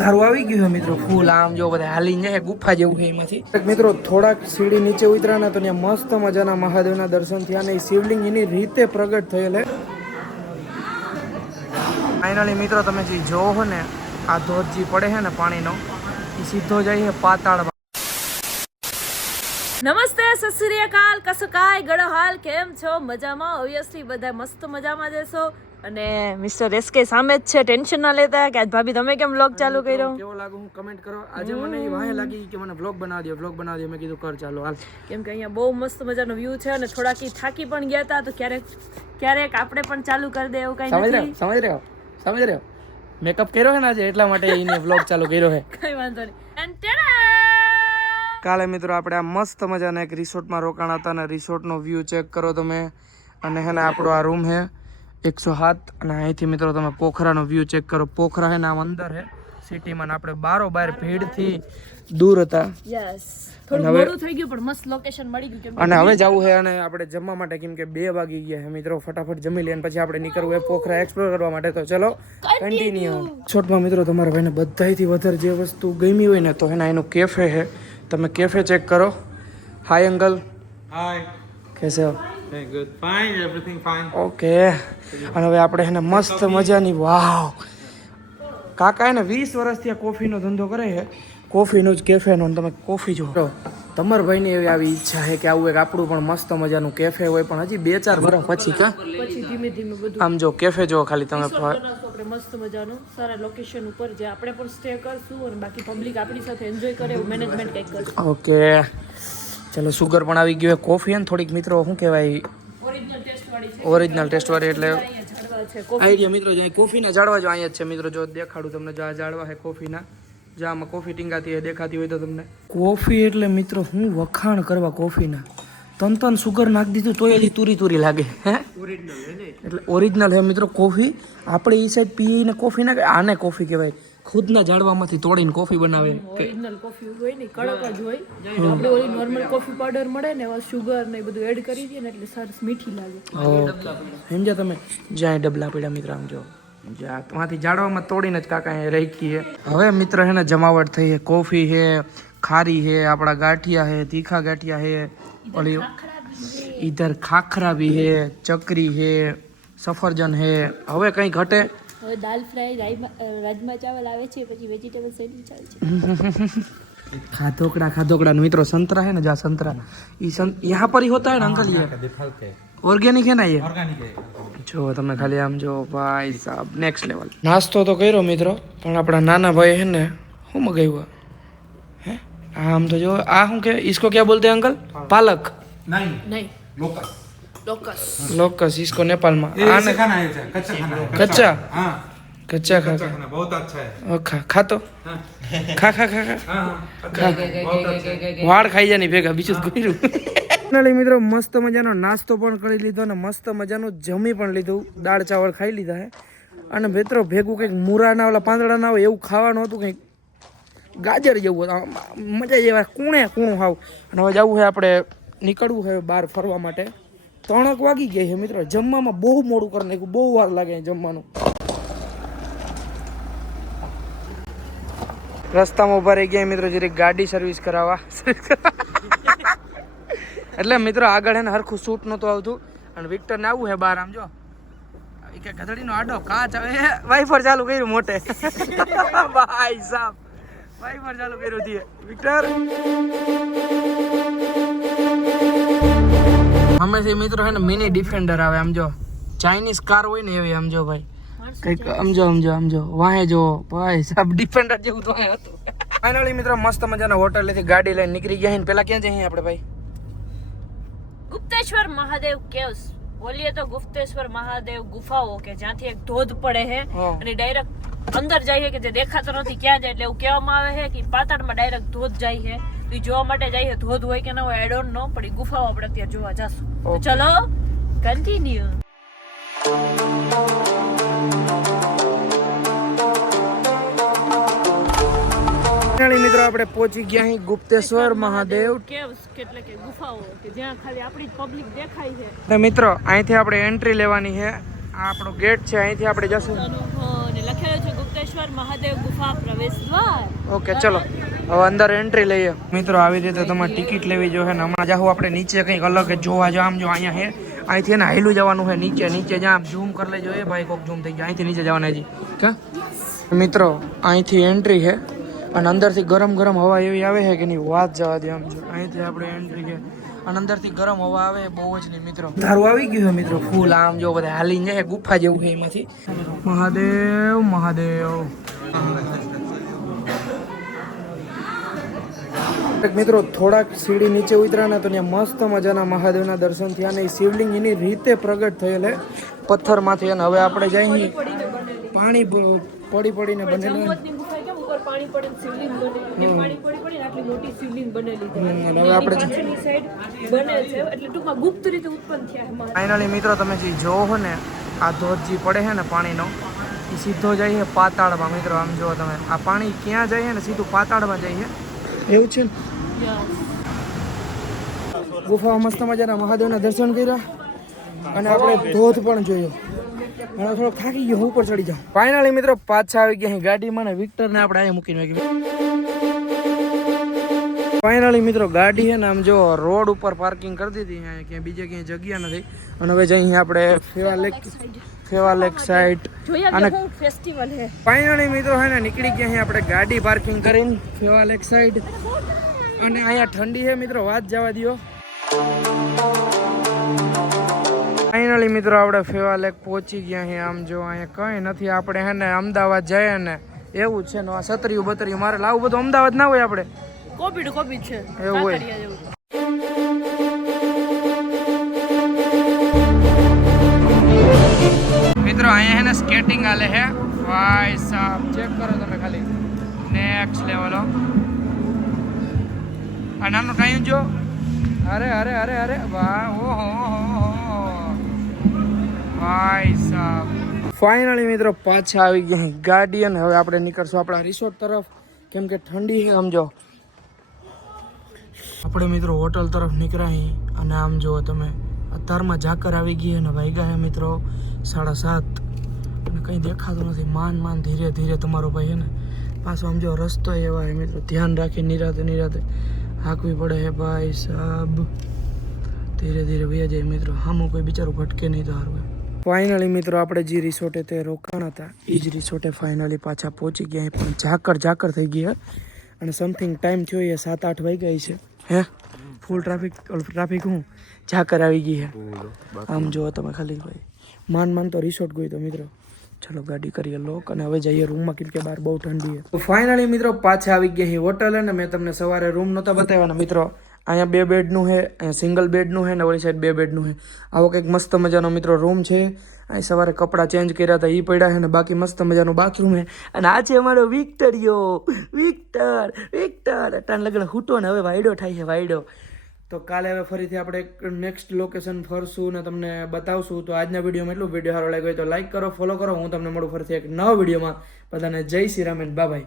ધારું આવી ગયું છે મિત્રો ફૂલ આમ જો બધા હાલી જાય ગુફા જેવું છે એમાંથી મિત્રો થોડાક સીડી નીચે ઉતર્યા ને તો ત્યાં મસ્ત મજાના મહાદેવના દર્શન થયા ને શિવલિંગ એની રીતે પ્રગટ થયેલ છે. ફાઇનલી મિત્રો તમે જે જોવો છો ને આ ધોધ જે પડે છે ને પાણીનો એ સીધો જાય છે પાતાળ. નમસ્તે, સત શ્રી અકાલ, કસો કાય ગળો હાલ, કેમ છો? મજામાં? ઓબ્વિયસલી બધા મસ્ત મજામાં જશો. અને મિસ્ટર એસકે સામે જ છે, ટેન્શન ના લેતા કે આજ ભાભી તમે કેમ વ્લોગ ચાલુ કર્યો, કેવો લાગુ હું કમેન્ટ કરો. આજે મને એ વાહે લાગી કે મને વ્લોગ બનાવી દો, વ્લોગ બનાવી દો. મેં કીધું કર ચાલો હાલ, કેમ કે અહીંયા બહુ મસ્ત મજાનો વ્યૂ છે અને થોડાક થાકી પણ ગયા હતા, તો ક્યારેક આપણે પણ ચાલુ કરી દે એવું કઈ નથી. સમજ રહ્યો મેકઅપ કર્યો છે ને આજે એટલા માટે એને વ્લોગ ચાલુ કર્યો છે. કઈ વાંધો નહીં. કાલે મિત્રો આપણે આ મસ્ત મજાના એક રિસોર્ટમાં રોકાણા હતા અને રિસોર્ટનો વ્યૂ ચેક કરો તમે. અને હે ને આપણો આ રૂમ છે 107 અને અહીંથી મિત્રો તમે પોખરાનો વ્યૂ ચેક કરો. પોખરા હે ને આમ અંદર હે સિટીમાં, આપણે બારોબાર ભીડથી દૂર હતા. યસ, થોડું મોડું થઈ ગયું પણ મસ્ત લોકેશન મળી ગયું. અને હવે જવું છે અને આપણે જમવા માટે, કેમ કે 2 વાગી ગયા છે મિત્રો. ફટાફટ જમી લઈએ પછી આપણે નીકળવું છે પોખરા એક્સપ્લોર કરવા માટે. તો ચલો કન્ટિન્યુ. છોટમાં મિત્રો તમારા ભાઈને બધાયથી વધારે જે વસ્તુ ગમી હોય ને તો એના એનું કેફે છે. તમે કેફે ચેક કરો. હાય અંકલ. Hi. કેસે હો? Very good. Fine. Everything fine. Okay. અને હવે આપણે એને મસ્ત મજાની વાવ કાકા એને 20 વર્ષથી આ કોફીનો ધંધો કરે છે, કોફીનો જ કેફેનો. તમે કોફી જો તમારા ભાઈની એવી આવી ઈચ્છા છે કે આવું એક આપણું પણ મસ્ત મજાનું કેફે હોય, પણ હજી 2-4 વર્ષ પછી પછી ધીમે ધીમે બધું આમ જો કેફે જો ખાલી તમે આપણે મસ્ત મજાનું સારા લોકેશન ઉપર જે આપણે પણ સ્ટે કરશું અને બાકી પબ્લિક આપણી સાથે એન્જોય કરે એવું મેનેજમેન્ટ કંઈક કરશું. ઓકે ચલો. સુગર પણ આવી ગયું. કોફી ને થોડીક મિત્રો શું કહેવાય ઓરિજિનલ ટેસ્ટ વાળી એટલે આઈડિયા મિત્રો જાય કોફીના જાળવા જો અહીંયા જ છે મિત્રો. જો દેખાડું તમને, જો આ જાળવા છે કોફીના, જો આમાં કોફી ટીંગાતી હોય દેખાતી હોય તો તમને. કોફી એટલે મિત્રો હું વખાણ કરવા કોફીના તન સુગર નાખી દીધું તો એની તુરી લાગે હે. એટલે ઓરિજિનલ હે મિત્રો કોફી. આપણે એ સાઈડ પીએ ને કોફી ના આને કોફી કહેવાય. ખુદના ઝાડવામાંથી તોડીને કોફી બનાવે. ઓરિજિનલ કોફી હોય ને કડક જ હોય. આપણે ઓલી નોર્મલ કોફી પાવડર મળે ને એમાં સુગર ને બધું એડ કરી દઈએ ને એટલે સરસ મીઠી લાગે. સમજ્યા તમે? જ્યાં ડબલા પીડા મિત્ર આમ જો ત્યાંથી ઝાડવામાં તોડીને જ કાકા એ રાખી છે. હવે મિત્ર હે ને જમાવટ થઈ છે. કોફી છે, ખારી છે, આપણા ગાંઠિયા છે, તીખા ગાંઠિયા છે, ઓલી इधर खाखरा भी है, चकरी है, सफरजन है. હવે કઈ ઘટે? હવે દાલ ફ્રાય, રાજમા ચાવલ આવે છે, પછી વેજીટેબલ સેન્ડવિચ આવે છે. खादोकड़ा मित्रों. संतरा है ना, जहाँ संतरा यहाँ पर ही होता है ना अंकल? ये ऑर्गेनिक है ना? ये Organic है. જો તમે ખાલી આમ જો ભાઈ સાહેબ નેક્સ્ટ લેવલ. નાસ્તો તો કર્યો મિત્રો, પણ આપણા નાના ભાઈ હે ને શું મગાવ્યું હે? આમ તો જો આ શું કે इसको क्या बोलते हैं अंकल? पालक नहीं. Locust. लोकस इसको नेपाल में ये इसे खाना है, कच्चा खाना है. कच्चा? हाँ. कच्चा खा कच्चा खाना बहुत अच्छा है. खा तो हाँ. खा हाँ हाँ. अच्छा है. बहुत अच्छा है. વાળ ખાઈ જાય ભેગા બીજું કર્યું. ફાઇનલી મિત્રો મસ્ત મજાનો નાસ્તો પણ કરી લીધો અને મસ્ત મજાનું જમી પણ લીધું. દાળ ચાવલ ખાઈ લીધા હે. અને મિત્રો ભેગું કંઈક મૂરાના ઓલા પાંદડાના હોય એવું ખાવાનું હતું, કંઈક ગાજર જેવું મજા જેવા કૂણું ખાવ. અને હવે જવું છે આપણે, નીકળવું છે બહાર ફરવા માટે. 3 વાગી ગયા છે મિત્રો. જમવામાં બહુ મોડું કરી નાખ્યું, બહુ વાર લાગે જમવાનું. રસ્તામાં ઉભા રહી ગયા મિત્રો જરીક ગાડી સર્વિસ કરાવવા. એટલે મિત્રો આગળ એને હરખું શૂટ નહોતું આવતું અને વિક્ટર ને આવું હે બહાર. આમ જો કે ગધડીનો આડો કાચ આવે. વાઈફર ચાલુ કર્યું મોટે. ભાઈ સાહેબ વાઈફર ચાલુ કર્યું છે વિક્ટર. હમેથી મિત્રો હે ને મિની ડિફેન્ડર આવે. આમ જો ચાઇનીઝ કાર હોય ને એવી. આમ જો ભાઈ કંઈક સમજો વાહે જો ભાઈ સાહેબ ડિફેન્ડર જેવું તો વાહે હતું. ફાઇનલી મિત્રો મસ્ત મજાના હોટલેથી ગાડી લઈને નીકળી ગયા. પેલા ક્યાં જઈએ આપણે ભાઈ? ગુપ્તેશ્વર મહાદેવ કેવ્સ બોલીએ તો ગુપ્તેશ્વર મહાદેવ ગુફાઓ કે જ્યાંથી એક ધોધ પડે છે અને ડાયરેક્ટ અંદર જાય છે કે જે દેખાતો નથી ક્યાં જાય. એટલે એવું કહેવામાં આવે છે કે પાતાળમાં ડાયરેક્ટ ધોધ જાય છે. તો જોવા માટે જાય છે. ધોધ હોય કે ના હોય આઈ ડોન્ટ નો, પણ એ ગુફાઓ આપણે અત્યારે જોવા જશું. તો ચલો કન્ટિન્યુ. મિત્રો આપણે પહોંચી ગયા અહીં ગુપ્તેશ્વર મહાદેવ કેવ્સ એટલે કે ગુફાઓ કે જ્યાં ખાલી આપણી પબ્લિક દેખાય છે. તો મિત્રો અહીંથી આપણે એન્ટ્રી લેવાની છે. આ આપણો ગેટ છે, અહીંથી આપણે જશું. અને લખેલું છે ગુપ્તેશ્વર મહાદેવ ગુફા પ્રવેશ દ્વાર. ઓકે ચલો હવે અંદર એન્ટ્રી લઈએ મિત્રો. આવી રીતે તમારે ટિકિટ લેવી જોઈએ ને હમણાં જાઉં આપણે નીચે કંઈક અલગ જ જોવા જાવ. આમ જો અહીંયા હે અહીંથી એને હાઈલું જવાનું છે નીચે નીચે જ્યાં ઝૂમ કરી લેજો. એ ભાઈ કોક ઝૂમ થઈ ગયા. અહીંથી નીચે જવાના હજી કા મિત્રો અહીંથી એન્ટ્રી છે અને અંદરથી ગરમ ગરમ હવા એવી આવે છે કે નહીં વાત જવા દે. આમ જો અહીંથી આપણે એન્ટ્રી છે અને અંદરથી ગરમ હવા આવે બહુ જ નહીં મિત્રો. ધારું આવી ગયું છે મિત્રો ફૂલ. આમ જો બધા હાલીને જાય ગુફા જેવું છે એમાંથી. મહાદેવ મહાદેવ મિત્રો થોડાક સીડી નીચે ઉતર્યા ને તો ત્યાં મસ્ત મજાના મહાદેવના દર્શન થયા ને શિવલિંગ એની રીતે પ્રગટ થયેલ પથ્થરમાંથી. અને હવે આપણે જઈએ પાણી પડી પડીને બનેલું. પાણી પડે શિવલિંગ બને પાણી પડી આટલી મોટી શિવલિંગ બનેલી છે અને હવે આપણે પાછળની સાઈડ બને છે એટલે ટૂંકમાં ગુપ્ત રીતે ઉત્પન્ન થયા છે. ફાઇનલી મિત્રો તમે જે જોવો ને આ ધોધ જે પડે છે ને પાણીનો એ સીધો જાય છે પાતાળમાં મિત્રો. આમ જુઓ તમે આ પાણી ક્યાં જાય છે ને સીધું પાતાળમાં જાય છે એવું છે ને. ગુફામાં મસ્ત મજાના મહાદેવના દર્શન કર્યા અને આપણે ધોધ પણ જોયો. અને થોડો થાકી ગયો હું ઉપર ચડી જાઉં. ફાઇનલી મિત્રો પાછા આવી ગયા ગાડીમાં ને વિક્ટરને આપણે અહીંયા મૂકીને ફાઇનલી મિત્રો ગાડી છે ને આમ જો રોડ ઉપર પાર્કિંગ કરી દીધી. અહીંયા ક્યાંય બીજે ક્યાંય જગ્યા નથી. અને હવે જઈએ આપણે ફેવા લેક સાઈડ અને ફેસ્ટિવલ છે. ફાઇનલી મિત્રો હે ને નીકળી ગયા અહીં આપણે ગાડી પાર્કિંગ કરીને ફેવા લેક સાઈડ. અને અહીંયા ઠંડી છે મિત્રો વાત જવા દો. ફાઇનલી મિત્રો આપણે ફેવા લેક પહોંચી ગયા છીએ. આમ જો અહીંયા કંઈ નથી. આપણે હે ને અમદાવાદ જઈએ ને એવું જ છે ને. આ સતરિયું બતરિયું મારે લાવું બધું અમદાવાદ ના હોય આપણે કોપી છે એવું હોય. મિત્રો અહીંયા હે ને સ્કેટિંગ હાલે હે ભાઈ સાહેબ. ચેક કરો તમે ખાલી નેક્સ્ટ લેવલ. આ નાનો ટાઈમ જો. અરે અરે અરે અરે વાહ ઓહો ભાઈ સાહેબ. ફાઇનલી મિત્રો પાછા આવી ગયા ગાડી અને હવે આપણે નીકળશું આપણા રિસોર્ટ તરફ કેમ કે ઠંડી છે. સમજો આપણે મિત્રો હોટલ તરફ નીકળ્યા અને આમ જુઓ તમે અત્યારમાં ઝાકર આવી ગઈ અને વાગ્યા છે મિત્રો 7:30 અને કંઈ દેખાતું નથી. માન ધીરે ધીરે તમારો ભાઈ છે ને પાછો આમ જો રસ્તો એવા છે મિત્રો. ધ્યાન રાખી નિરાતે હાંકવી પડે છે ભાઈ સાહેબ. ધીરે ધીરે વયા જાય મિત્રો. આમાં કોઈ બિચારું ભટકે નહીં તો સારું. ફાઇનલી મિત્રો આપણે જે રિસોર્ટે તે રોકાણ હતા એ જ રિસોર્ટે ફાઇનલી પાછા પહોંચી ગયા. પણ ઝાકર થઈ ગઈ અને સમથિંગ ટાઈમ થયો એ 7-8 વાગ્યા છે હે. ફૂલ ટ્રાફિક હું ઝાકર આવી ગઈ છે. આમ જુઓ તમે ખાલી ભાઈ માન તો રિસોર્ટ ગઈ તો મિત્રો. ચલો ગાડી કરીએ લોક અને હવે જઈએ રૂમમાં કેમ કે બહાર બહુ ઠંડી છે. ફાઇનલી મિત્રો પાછા આવી ગયા હોટલ અને મેં તમને સવારે રૂમ નહોતા બતાવ્યા ને મિત્રો. અહીંયા 2 બેડનું છે, અહીંયા સિંગલ બેડનું છે ને ઓલી સાઈડ 2 બેડનું છે. આવો કંઈક મસ્ત મજાનો મિત્રો રૂમ છે. અહીં સવારે કપડાં ચેન્જ કર્યા હતા એ પડ્યા છે ને બાકી મસ્ત મજાનું બાથરૂમ છે. અને આ છે અમારો વિક્ટર અટાણ લગન હૂટો ને હવે વાયડો થાય છે વાયડો. તો કાલે હવે ફરીથી આપણે નેક્સ્ટ લોકેશન ફરશું ને તમને બતાવશું. તો આજના વિડીયોમાં એટલું. વિડીયો સારો લાગ્યો હોય તો લાઈક કરો, ફોલો કરો. હું તમને મળું ફરીથી એક નવા વિડીયોમાં. બધાને જય શ્રી રામ એન્ડ બાય.